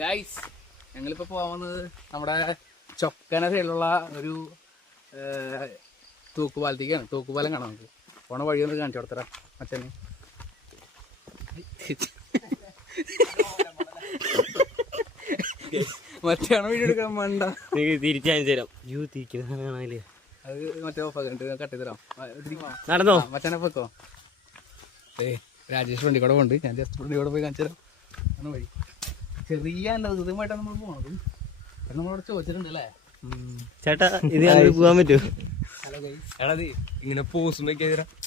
Guys ഞങ്ങളിപ്പോ പോകാൻ വന്നത് നമ്മുടെ ചൊക്കന സൈഡിലുള്ള ഒരു തൂക്കുപാലത്തേക്കാണ്. തൂക്കുപാലം കാണാം നമുക്ക്. പോണ വഴി ഒന്ന് കാണിച്ചു കൊടുത്തരാ മറ്റേ മറ്റാണ് വീഡിയോ എടുക്കാൻ വേണ്ട. തിരിച്ചു തരാം. യു തിരിക്കുന്ന അത് മറ്റേ ഓഫ് ആക്കിട്ട് കട്ട് തരാം. നടന്നോ? മച്ചാനെ വെക്കോ. ഏ രാജേഷ് വണ്ടി കൂടെ പോണ്ട് ഞാൻ ജസ്റ്റ് വണ്ടി കൂടെ പോയി കാണിച്ചു തരാം. വഴി. ചെറിയ അനധികൃതമായിട്ടാണ് നമ്മൾ പോണത്. അത് നമ്മളോട് ചോദിച്ചിട്ടുണ്ട് അല്ലേ? ചേട്ടാ ഇത് പോകാൻ പറ്റുമോ? എടാ നീ ഇങ്ങനെ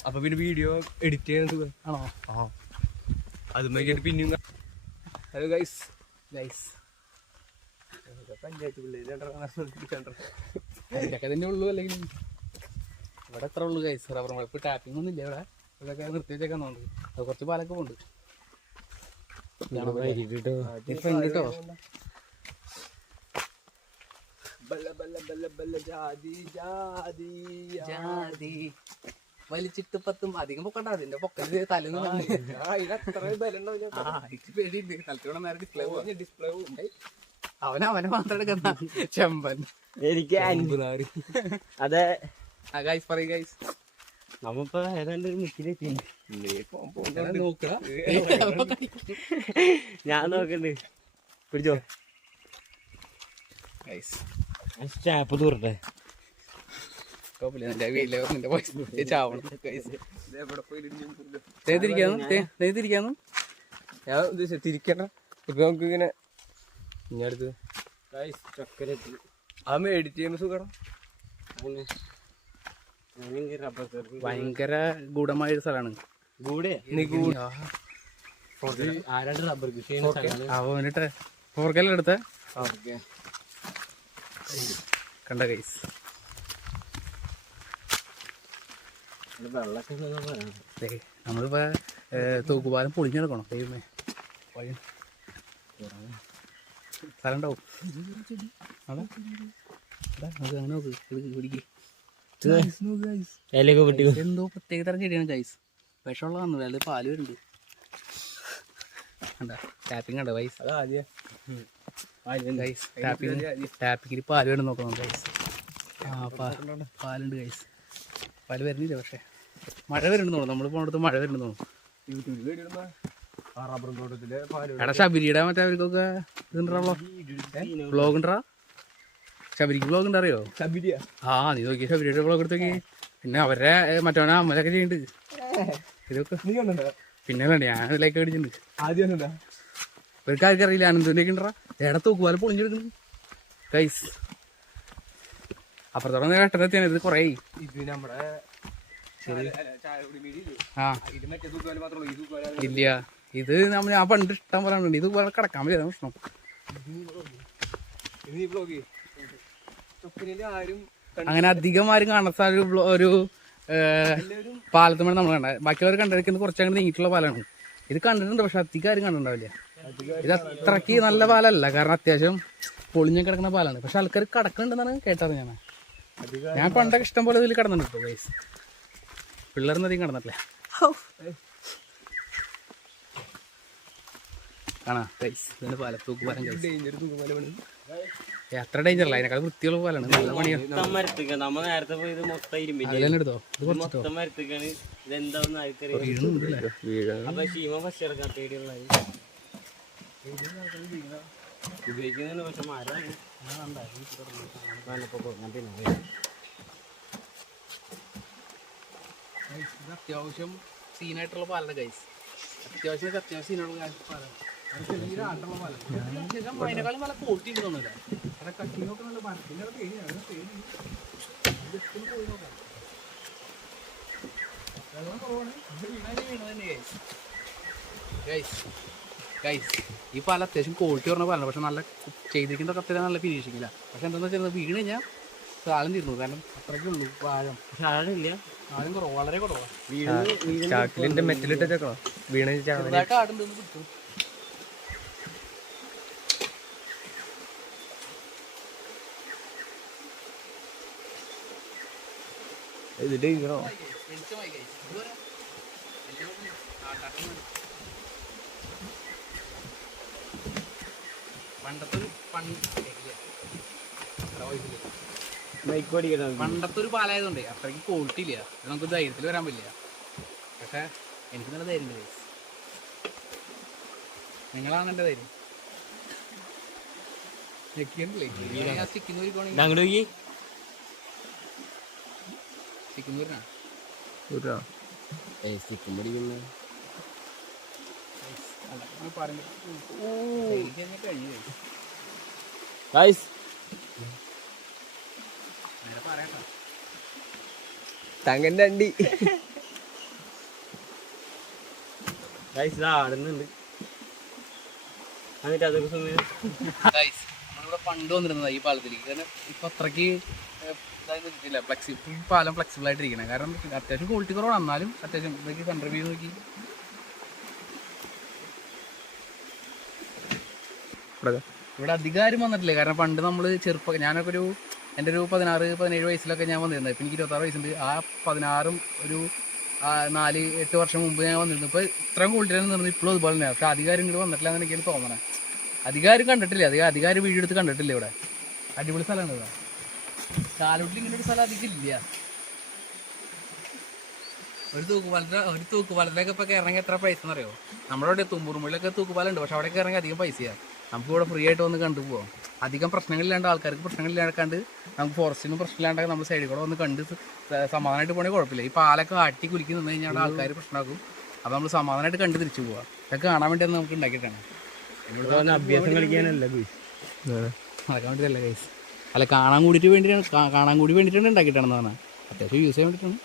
അപ്പൊ പിന്നെ വീഡിയോ എഡിറ്റ് ചെയ്യാൻ സുഖം? ആണോ? ആ. അത് നോക്കിയിട്ട് പിന്നെയും ഹലോ ഗൈസ് ഗൈസ് പഞ്ചായത്ത് പിള്ളേര് രണ്ടെണ്ണം അതിന്റെയൊക്കെ തന്നെ ഉള്ളൂ അല്ലെങ്കിൽ ഇവിടെ എത്ര ഉള്ളൂ ഗൈസ് റബ്ബർ ഇപ്പൊ ടാപ്പിംഗ് ഒന്നും ഇല്ല ഇവിടെ. ഇതൊക്കെ നിർത്തി വെച്ചേക്കാൻ തോന്നുന്നുണ്ട് അത് കുറച്ച് പാലൊക്കെ പോകുന്നുണ്ട് വലിച്ചിട്ട് പത്തും അധികം പൊക്കണ്ട അതിന്റെ പൊക്കൽ തലന്ന്. പേടിയുണ്ട്. തലത്തിലൂടെ നേരെ ഡിസ്പ്ലേ പോവും. അവൻ അവനെ മാത്രം എടുക്കുന്ന ചെമ്പൻ. എനിക്ക്. അതെ. ഗൈസ് പറയും ഗൈസ് നമ്മപ്പോ ഏതാണ്ട് ഒരു മുക്കിലെത്തി ഞാൻ നോക്കണ്ട്. പിടിച്ചോ. സ്റ്റാപ്പ് തൂറട്ടെ ഇപ്പൊ നമുക്ക് ഇങ്ങനെ ഇനി അടുത്ത് ആ എഡിറ്റ് ചെയ്യുമ്പോ സുഖം ഭയങ്കര ഗൂഢമായ ഒരു സ്ഥലമാണ്. അവനിട്ട് ഫോർക്കെല്ലാം എടുത്ത? കണ്ട പറയണത്. നമ്മളിപ്പോ തൂക്കുപാലം പൊളിഞ്ഞെടുക്കണം. ദൈവമേ. വഴി സ്ഥലം ഉണ്ടാവും. നമുക്ക് അങ്ങനെ നോക്ക്. പിടിക്ക്. ഇലയൊക്കെ പൊട്ടി എന്തോ പ്രത്യേക തരം ചെടിയാണ് ഗൈസ് വിഷമുള്ള വന്നു അതിൽ പാൽ വരുന്നുണ്ട്. കണ്ട? ടാപ്പിംഗ് കണ്ട വൈസ് അതാ ആദ്യം. ഗൈസ് ടാപ്പിംഗ് ടാപ്പിങ്ങിൽ പാൽ വേണം നോക്കണം ഗൈസ് ആ പാലുണ്ട് ഗൈസ് പാൽ വരുന്നില്ല പക്ഷേ. മഴ വരുന്നുണ്ട് തോന്നുന്നു. നമ്മൾ പോണടുത്ത് മഴ വരുന്നു തോന്നുന്നു. എടാ ശബരിയുടെ മറ്റേ അവർക്കൊക്കെ ബ്ലോഗ് ഉണ്ടാ? ശബരിക്ക് ബ്ലോഗ് ഉണ്ട് അറിയോ ശബരിയാ ആ നീ നോക്കി ശബരിയുടെ ബ്ലോഗ് എടുത്ത് നോക്കി പിന്നെ അവരെ മറ്റവനെ അമ്മലൊക്കെ ചെയ്യുന്നുണ്ട്. ഇതൊക്കെ പിന്നെ ഞാൻ ലൈക്ക് അടിച്ചിട്ടുണ്ട്. ഇവർക്ക് ആർക്കും അറിയില്ല അനന്തിന്റെ ഒക്കെ ഉണ്ടാ? എടാ തൂക്കുപാലം പൊളിഞ്ഞെടുക്കുന്നു. ഗൈസ് അപ്പുറത്തോടെ കെട്ടതെത്തിയാണ് ഇത് കുറേ ഇത് നമ്മുടെ ആ. തൂക്കുവാൽ ഇല്ല ഇത് നമ്മൾ ഞാൻ പണ്ട് ഇഷ്ടം പോലെ ഇത് കിടക്കാൻ പറ്റിയ പ്രശ്നം ഇത് നീ ബ്ലോഗ് ചൊക്കിനെ ആരും കണ്ട- അങ്ങനെ അധികം ആരും കാണാത്ത ഒരു ഒരു പാലത്തുമ്പോൾ നമ്മൾ കണ്ട. ബാക്കിയുള്ളവർ കണ്ടിരിക്കുന്നത് കുറച്ചങ്ങനെ നീങ്ങിയിട്ടുള്ള പാലാണ്. ഇത് കണ്ടിട്ടുണ്ട് പക്ഷെ അധികം ആരും കണ്ടിട്ടുണ്ടാവില്ല. ഇത് അത്രയ്ക്ക് നല്ല പാലല്ല. കാരണം അത്യാവശ്യം പൊളിഞ്ഞ കിടക്കുന്ന പാലാണ്. പക്ഷെ ആൾക്കാർ കിടക്കുന്നുണ്ടെന്നാണ് കേട്ടത് ഞാൻ. ഞാൻ പണ്ടൊക്കെ ഇഷ്ടം പോലെ ഇതിൽ കിടന്നിട്ടുണ്ട് വയസ്സ് പിള്ളേർന്ന് അധികം കിടന്നിട്ടില്ല. കാണാ ഗൈസ് ഇതിന്റെ പാലത്തൂക്ക് പാലം ഗൈസ് അത്ര ഡേഞ്ചർ അല്ല അതിനേക്കാൾ വൃത്തിയുള്ള പാലാണ്. നല്ല പണിയാണ് നേരത്തെ പോയത് മൊത്തം ഇരുമ്പിന്റെ എടുത്തോ? ഇത് മൊത്തം മരത്തിക്കാണ്. ആർക്കറിയാം? അപ്പൊ ഫസ്റ്റ് ഇറക്കാൻ പേടിയുള്ള ഉപയോഗിക്കുന്നുണ്ട് പക്ഷെ മരം പിന്നെ ഇത് അത്യാവശ്യം സീനായിട്ടുള്ള പാലാണ് ഗൈസ് അത്യാവശ്യം അത്യാവശ്യം സീനുള്ള പാലാണ്. അതിനേക്കാളും നല്ല ക്വാളിറ്റി ഉണ്ട് തോന്നുന്നില്ല. കട്ടിങ്ങൊക്കെ നല്ല മരത്തിന്റെ അവിടെ പേടിയാണ് അതിനെ പേടി ജസ്റ്റ് ഒന്ന് പോയി നോക്കാം. വെള്ളം കുറവാണ്. വീണാലും വീണത് തന്നെ ഗൈസ് ഗൈസ് ഗൈസ് ഈ പല അത്യാവശ്യം ക്വാളിറ്റി പറഞ്ഞ പറഞ്ഞു പക്ഷെ നല്ല ചെയ്തിരിക്കുന്നതൊക്കെ അത്ര നല്ല ഫിനിഷിങ്ങില്ല പക്ഷെ എന്താണെന്ന് വെച്ചാൽ വീണ് കഴിഞ്ഞാൽ കാലം തീർന്നു. കാരണം അത്രയ്ക്കേ ഉള്ളൂ ആഴം പക്ഷെ ആഴമില്ല ആഴം കുറവ് വളരെ കുറവാണ് ചാക്കിലിന്റെ മെറ്റലിട്ടേക്കണോ വീണ് ആടുണ്ടെന്ന് പിടിച്ചു ഇത് ഡേഞ്ചറോ വെളിച്ചമായി guys. ഇതുവരെ എല്ലാവർക്കും ആ, കട്ടൻ മതി. പണ്ടത്തെ ഒരു പണ്ട് കേക്കില്ലേ? എടാ, voice ഇല്ലേ? ബൈക്ക് ഓടിക്കണം പണ്ടത്തെ ഒരു പാലായതുകൊണ്ട് അത്രയ്ക്ക് ക്വാളിറ്റി ഇല്ല. നമുക്ക് ധൈര്യത്തിൽ വരാൻ പറ്റില്ല. പക്ഷെ എനിക്ക് നല്ല ധൈര്യം ഉണ്ട്. നിങ്ങളാണ് എന്റെ ധൈര്യം. ഞെക്കിയല്ലേ? ഞാൻ ചിക്കുന്നൂരി പോണെങ്കിൽ അങ്ങോട്ട് പോയി ചിക്കുന്നൂരിനാ ഒരു സ്റ്റിക്കും പിടിക്കുന്നു അല്ല, നമ്മൾ പറയുമ്പോ ധൈര്യം കഴിഞ്ഞാൽ കഴിഞ്ഞു guys. ഗൈസ് നേരെ പറയട്ടോ തങ്കന്റെ അണ്ടി ഗൈസ് ഇത് ആടുന്നുണ്ട്. എന്നിട്ട് അതൊക്കെ പണ്ട് വന്നിരുന്നതാ ഈ പാലത്തിലേക്ക്. കാരണം ഇപ്പൊ അത്രയ്ക്ക് ഏഹ്, ഇതായി നിൽക്കില്ല ഫ്ലെക്സി ഈ പാലം ഫ്ലെക്സിബിൾ ആയിട്ടിരിക്കണം. കാരണം അത്യാവശ്യം ക്വാളിറ്റി കുറവാണ്. എന്നാലും അത്യാവശ്യം ഇതൊക്കെ വ്യൂ നോക്കി. ഇവിടെ അധികാരം വന്നിട്ടില്ല. കാരണം പണ്ട് നമ്മൾ ചെറുപ്പം ഞാനൊക്കെ ഒരു എന്റെ ഒരു പതിനാറ് പതിനേഴ് വയസ്സിലൊക്കെ ഞാൻ വന്നിരുന്നത്. ഇപ്പം എനിക്ക് ഇരുപത്താറ് വയസ്സുണ്ട്. ആ പതിനാറും ഒരു നാല് എട്ട് വർഷം മുമ്പ് ഞാൻ വന്നിരുന്നു ഇപ്പോൾ ഇത്രയും ക്വാളിറ്റിയിൽ നിന്നത് ഇപ്പോഴും അതുപോലെ തന്നെ. പക്ഷേ അധികാരം ഇങ്ങോട്ട് വന്നിട്ടില്ല എന്ന് എനിക്ക് തോന്നണേ. അധികാരം കണ്ടിട്ടില്ല. അധികം അധികാരം വീഡിയോ എടുത്ത് കണ്ടിട്ടില്ല ഇവിടെ. അടിപൊളി സ്ഥലമാണ് ഇവിടെ കാലോട്ടിൽ ഇങ്ങനെ ഒരു സ്ഥലം അധികം ഇല്ല. ഒരു തൂക്കുപാലത്തിന് ഒരു തൂക്കുപാലത്തിലൊക്കെ ഇപ്പൊ കയറണമെങ്കിൽ എത്ര പൈസ എന്നറിയോ നമ്മുടെ അവിടെ തുമ്പൂറുമ്പിലൊക്കെ തൂക്കുപാലുണ്ട് പക്ഷെ അവിടെ കയറണമെങ്കിൽ അധികം പൈസയാണ് നമുക്ക് ഇവിടെ ഫ്രീ ആയിട്ട് വന്ന് കണ്ടു പോവാം. അധികം പ്രശ്നങ്ങളില്ലാണ്ട് ആൾക്കാർക്ക് പ്രശ്നങ്ങളില്ലാണ്ട് നമുക്ക് ഫോറസ്റ്റിനും പ്രശ്നമില്ലാണ്ട് നമ്മൾ സൈഡിൽ കൂടെ വന്ന് കണ്ട് സമാധാനമായിട്ട് പോകണമെങ്കിൽ കുഴപ്പമില്ല. ഈ പാലൊക്കെ ആട്ടി കുലുക്കി നിന്ന് കഴിഞ്ഞാൽ ആൾക്കാർ പ്രശ്നമാക്കും അപ്പോൾ നമ്മൾ സമാധാനമായിട്ട് കണ്ട് തിരിച്ചു പോവാം. ഇതൊക്കെ കാണാൻ വേണ്ടി നമുക്ക് ഉണ്ടാക്കിയിട്ടാണ്. അഭ്യാസം കളിക്കാനല്ല അതൊക്കെ വേണ്ടിയല്ല കൈസ് അല്ല കാണാൻ കൂടിയിട്ട് വേണ്ടിയിട്ടാണ് കാണാൻ കൂടി വേണ്ടിയിട്ടാണ് ഉണ്ടാക്കിയിട്ടാണെന്ന് പറഞ്ഞാൽ അത്യാവശ്യം യൂസ് ചെയ്യാൻ വേണ്ടിയിട്ടാണ്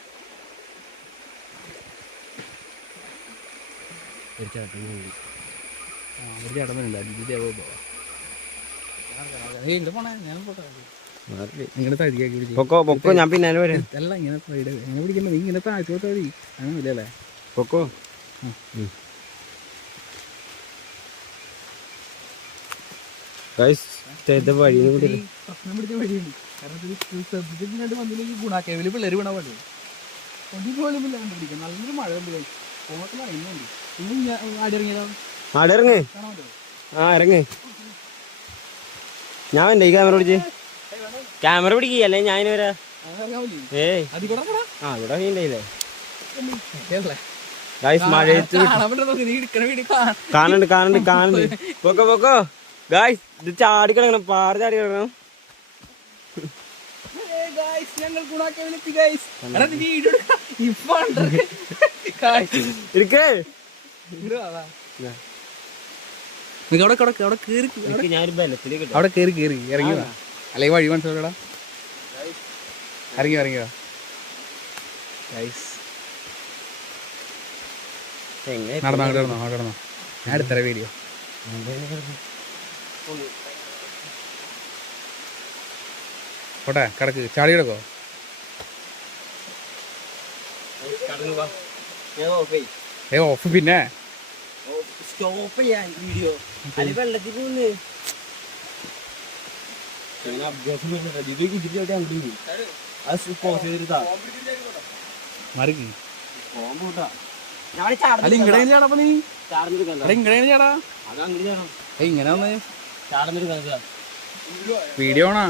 ഒരു ചേട്ടൻ ആ ഒരു ചേട്ടൻ ഉണ്ട് അഞ്ച് ദേവോ ഞാൻ വരാം. അല്ല ഇങ്ങനെ ഇങ്ങനെ പിടിക്കണ്ട നീ ഇങ്ങനെ താഴ്ത്തോട്ട് മതി അങ്ങനെ ഇല്ലല്ലേ പൊക്കോ ഗൈസ് ചെയ്ത വഴി പ്രശ്നം പിടിച്ച വഴിയുണ്ട് കാരണം ഇത് ശ്രദ്ധിച്ചിട്ട് വന്നില്ലെങ്കിൽ ഗുണാക്കേവിൽ പിള്ളേർ വീണ വഴി ഒടി പോലും. ഇല്ല കണ്ടുപിടിക്കാം നല്ലൊരു മഴ ഉണ്ട് അറിയുന്നുണ്ട് ഇന്ന് ആ ഇറങ്ങ്. ഞാൻ വേണ്ട ഈ ക്യാമറ പിടിച്ച്. ക്യാമറ പിടിക്കുക അല്ലേ ഞാൻ വരാ? ഏയ്. ആ ഇവിടെ മഴയത്ത് കാണുന്നുണ്ട് കാണുന്നുണ്ട് കാണുന്നുണ്ട്. പൊക്കോ പൊക്കോ. ഗായ്സ് ഇത് ചാടി കിടക്കണം പാറ ചാടി കിടക്കണം അവിടെ കേറി കേറി കേറി. ഇറങ്ങി വാ. അല്ലെങ്കിൽ വഴി മനസ്സിലാടാ ഇറങ്ങി ഇറങ്ങി വാ. ഗൈസ് എങ്ങനെ നടന്നോ നടന്നോ നടന്നോ. ഞാൻ എടുത്തര വീഡിയോ പോട്ടെ കിടക്ക്. ചാടി കിടക്കോ? ഏ ഓഫ് പിന്നെ? സ്റ്റോപ്പ് ചെയ്യാൻ വീഡിയോ അത് വെള്ളത്തിൽ പോകുന്നു. മറിക്ക് ഇങ്ങനെ വന്നേ ചാടുന്നെടുക്കാം വീഡിയോ ആണോ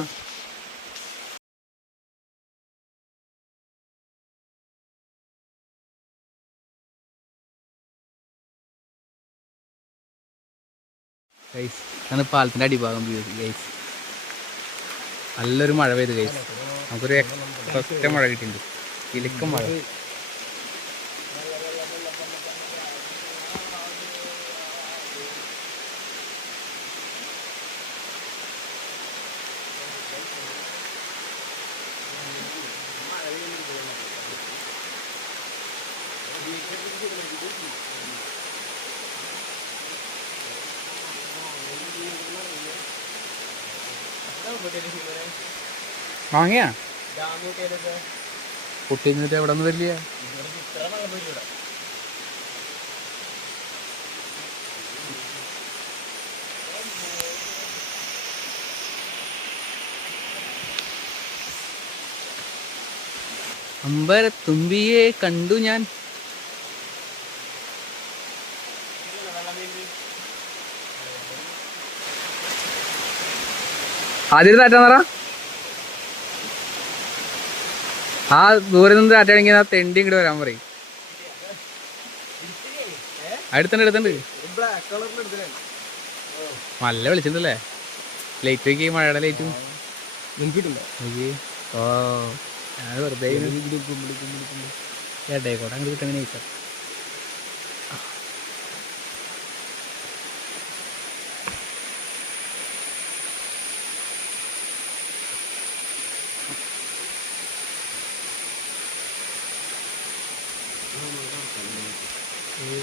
ഗൈസ് ഞാൻ പാലത്തിന്റെ അടിഭാഗം ഗൈസ് നല്ലൊരു മഴ പെയ്തു ഗൈസ് നമുക്കൊരു ഒറ്റ മഴ കിട്ടിയിട്ടുണ്ട്. ഇലക്കം മഴ. വാങ്ങിയാ? കുട്ടി നിന്നിട്ട് എവിടെ നിന്ന് വരില്ല? അമ്പരത്തുമ്പിയെ കണ്ടു ഞാൻ. ആദ്യം താറ്റാന്നറ ആ ദൂരെ നിന്ന് താറ്റാണെങ്കിൽ ആ തെണ്ടി ഇങ്ങോട്ട് വരാൻ പറയും. അടുത്തുണ്ട് അടുത്തുണ്ട് നല്ല വിളിച്ചിട്ടുണ്ടല്ലേ? ലൈറ്റ് നോക്കി മഴയുടെ ലൈറ്റും ഓ. ഞാൻ വെറുതെ ചേട്ടേക്കോട്ടെ അങ്ങോട്ട്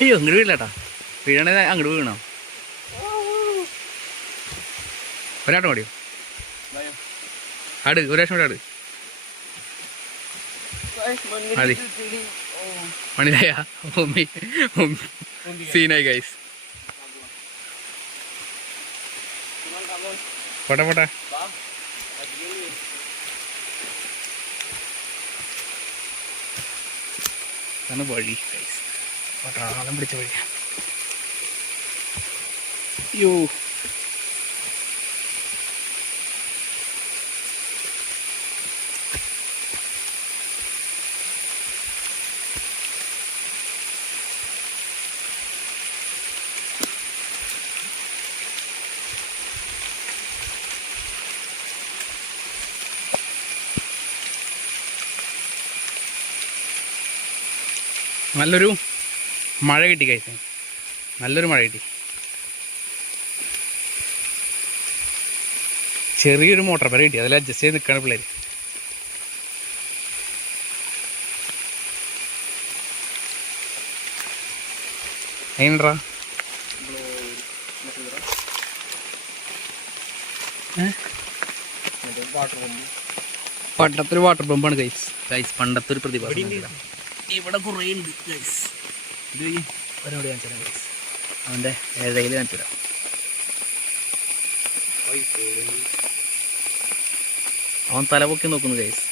അയ്യോ അങ്ങോട്ട് വീഴില്ലാട്ടാ വീഴണേ അങ്ങോട്ട് വീണോ? ഒരാട്ടം ഓടിയോ? ആട് ഒരു കൂടെ ആട്. മതി. മണിതായ മമ്മി സീനായി ഗൈസ് പോട്ടെ പോട്ടെ. അതാണ് വഴി പട്ടാളം പിടിച്ച വഴി. അയ്യോ. നല്ലൊരു മഴ കിട്ടി കഴിച്ചു നല്ലൊരു മഴ കിട്ടി. ചെറിയൊരു മോട്ടർ പേര കിട്ടി. അതിൽ അഡ്ജസ്റ്റ് ചെയ്ത് നിൽക്കുകയാണ് പിള്ളേർ എങ്ങനെടാ പണ്ടത്തെ ഒരു വാട്ടർ പമ്പാണ് ഗൈസ് ഗൈസ് പണ്ടത്തെ ഒരു പ്രതിഭാസം ഇവിടെ കുറേ ഉണ്ട് ഗൈസ് ഇത് ഒരോട് കാണിച്ചു ഗൈസ് അവന്റെ ഏഴയിൽ കാണിച്ചു തരാം. അവൻ തല പൊക്കി നോക്കുന്നു ഗൈസ്